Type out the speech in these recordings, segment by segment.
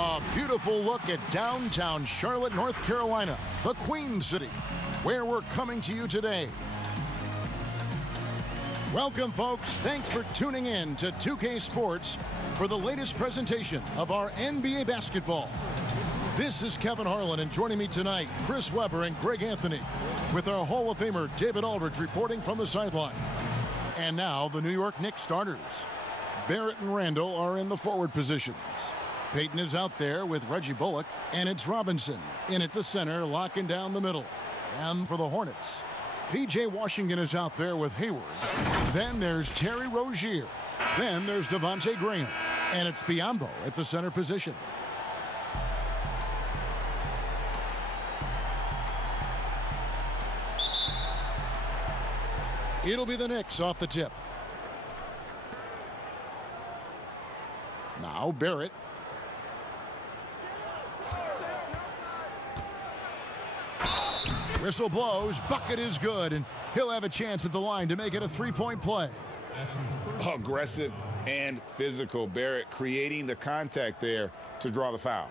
A beautiful look at downtown Charlotte, North Carolina, the Queen City, where we're coming to you today. Welcome, folks. Thanks for tuning in to 2K Sports for the latest presentation of our NBA basketball. This is Kevin Harlan, and joining me tonight, Chris Webber and Greg Anthony, with our Hall of Famer David Aldridge reporting from the sideline. And now, the New York Knicks starters. Barrett and Randall are in the forward positions. Payton is out there with Reggie Bullock, and it's Robinson in at the center, locking down the middle. And for the Hornets, P.J. Washington is out there with Hayward. Then there's Terry Rozier. Then there's Devontae Graham, and it's Biyombo at the center position. It'll be the Knicks off the tip. Now Barrett. Whistle blows, bucket is good, and he'll have a chance at the line to make it a three-point play. Aggressive and physical. Barrett creating the contact there to draw the foul.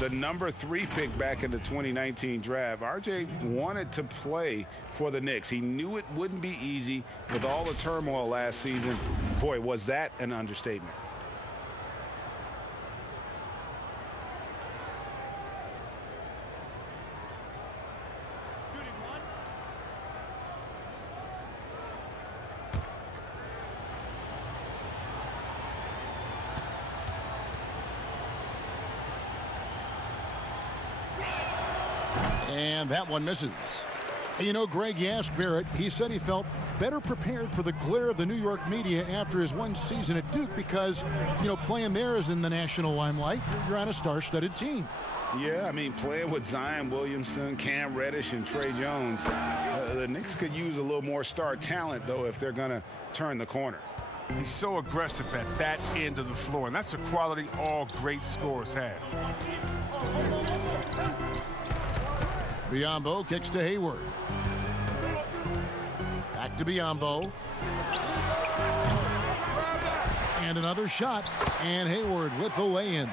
The number 3 pick back in the 2019 draft, RJ wanted to play for the Knicks. He knew it wouldn't be easy with all the turmoil last season. Boy, was that an understatement. And that one misses. You know, Greg, you asked Barrett. He said he felt better prepared for the glare of the New York media after his one season at Duke because, you know, playing there is in the national limelight. You're on a star-studded team. Yeah, I mean, playing with Zion Williamson, Cam Reddish, and Trey Jones, the Knicks could use a little more star talent, though, if they're going to turn the corner. He's so aggressive at that end of the floor, and that's a quality all great scorers have. Biyombo kicks to Hayward. Back to Biyombo. And another shot. And Hayward with the lay-in.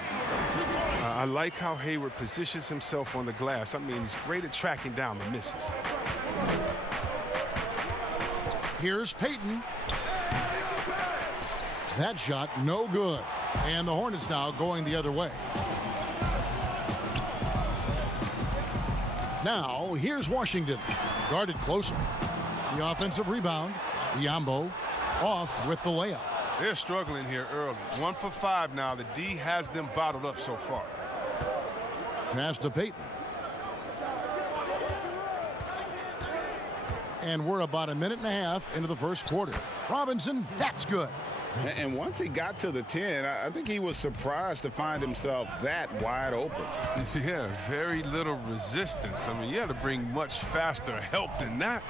I like how Hayward positions himself on the glass. I mean, he's great at tracking down the misses. Here's Payton. That shot, no good. And the Hornets now going the other way. Now, here's Washington, guarded closer. The offensive rebound, Biyombo off with the layup. They're struggling here early. 1 for 5 now. The D has them bottled up so far. Pass to Payton. And we're about a minute and a half into the first quarter. Robinson, that's good. And once he got to the 10, I think he was surprised to find himself that wide open. Yeah, very little resistance. I mean, you had to bring much faster help than that.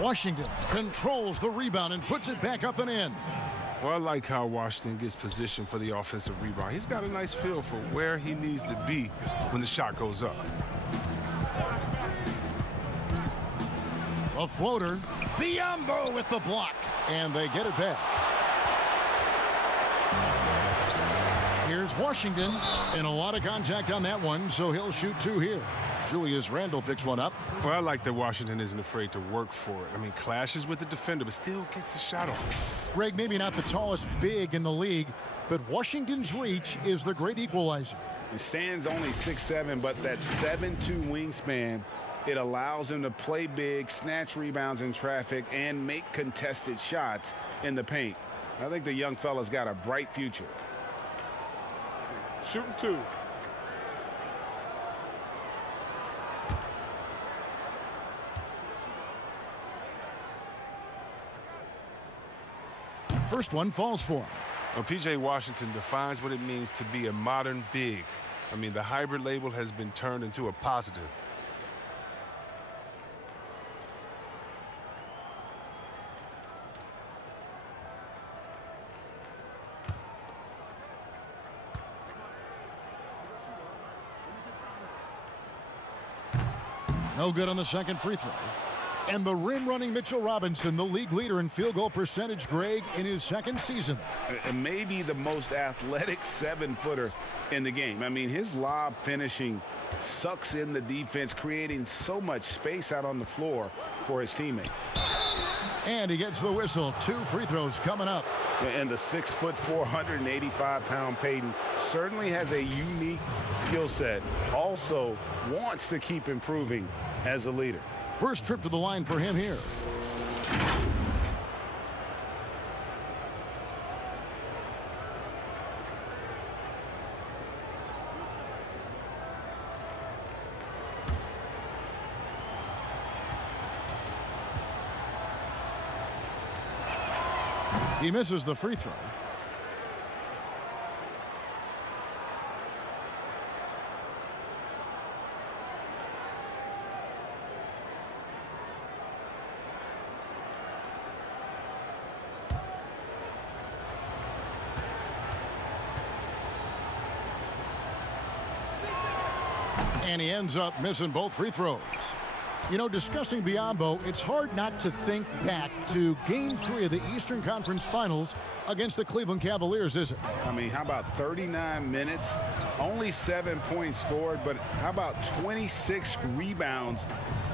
Washington controls the rebound and puts it back up and in. Well, I like how Washington gets positioned for the offensive rebound. He's got a nice feel for where he needs to be when the shot goes up. A floater. Biyombo with the block. And they get it back. Here's Washington. And a lot of contact on that one, so he'll shoot 2 here. Julius Randle picks one up. Well, I like that Washington isn't afraid to work for it. I mean, clashes with the defender, but still gets a shot off. Greg, maybe not the tallest big in the league, but Washington's reach is the great equalizer. He stands only 6'7", but that 7'2" wingspan, it allows him to play big, snatch rebounds in traffic, and make contested shots in the paint. I think the young fella's got a bright future. Shooting 2. First one falls for him. Well, P.J. Washington defines what it means to be a modern big. I mean, the hybrid label has been turned into a positive. No good on the second free throw. And the rim-running Mitchell Robinson, the league leader in field goal percentage, Greg, in his second season. And maybe the most athletic 7-footer in the game. I mean, his lob finishing sucks in the defense, creating so much space out on the floor for his teammates. And he gets the whistle. 2 free throws coming up. And the 6'4", 485-pound Payton certainly has a unique skill set. Also wants to keep improving as a leader. First trip to the line for him here. He misses the free throw. And he ends up missing both free throws. You know, discussing Biyombo, it's hard not to think back to Game 3 of the Eastern Conference Finals against the Cleveland Cavaliers, is it? I mean, how about 39 minutes, only 7 points scored, but how about 26 rebounds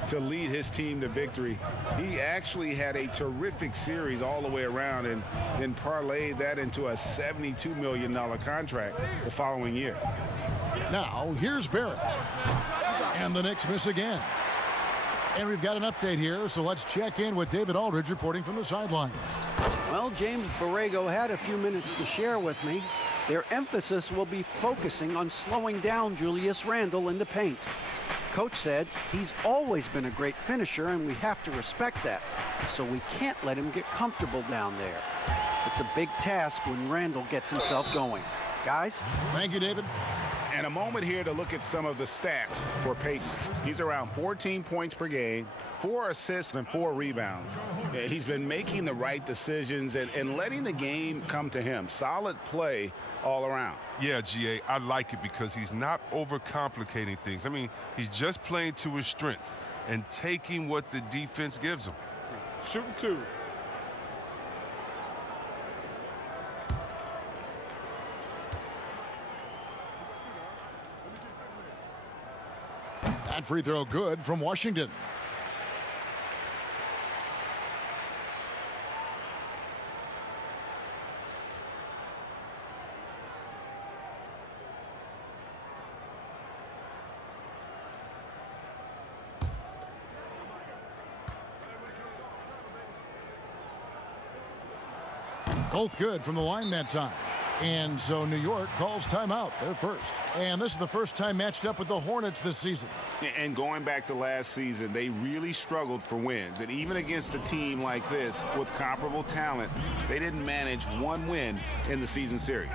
to lead his team to victory? He actually had a terrific series all the way around and then parlayed that into a $72 million contract the following year. Now, here's Barrett. And the Knicks miss again. And we've got an update here, so let's check in with David Aldridge reporting from the sideline. Well, James Borrego had a few minutes to share with me. Their emphasis will be focusing on slowing down Julius Randle in the paint. Coach said he's always been a great finisher, and we have to respect that. So we can't let him get comfortable down there. It's a big task when Randle gets himself going. Guys? Thank you, David. And a moment here to look at some of the stats for Payton. He's around 14 points per game, 4 assists and 4 rebounds. He's been making the right decisions and letting the game come to him. Solid play all around. Yeah, GA, I like it because he's not overcomplicating things. I mean, he's just playing to his strengths and taking what the defense gives him. Shooting 2. That free throw good from Washington. Both good from the line that time. And so New York calls timeout. They're first. And this is the first time matched up with the Hornets this season. And going back to last season, they really struggled for wins. And even against a team like this with comparable talent, they didn't manage one win in the season series.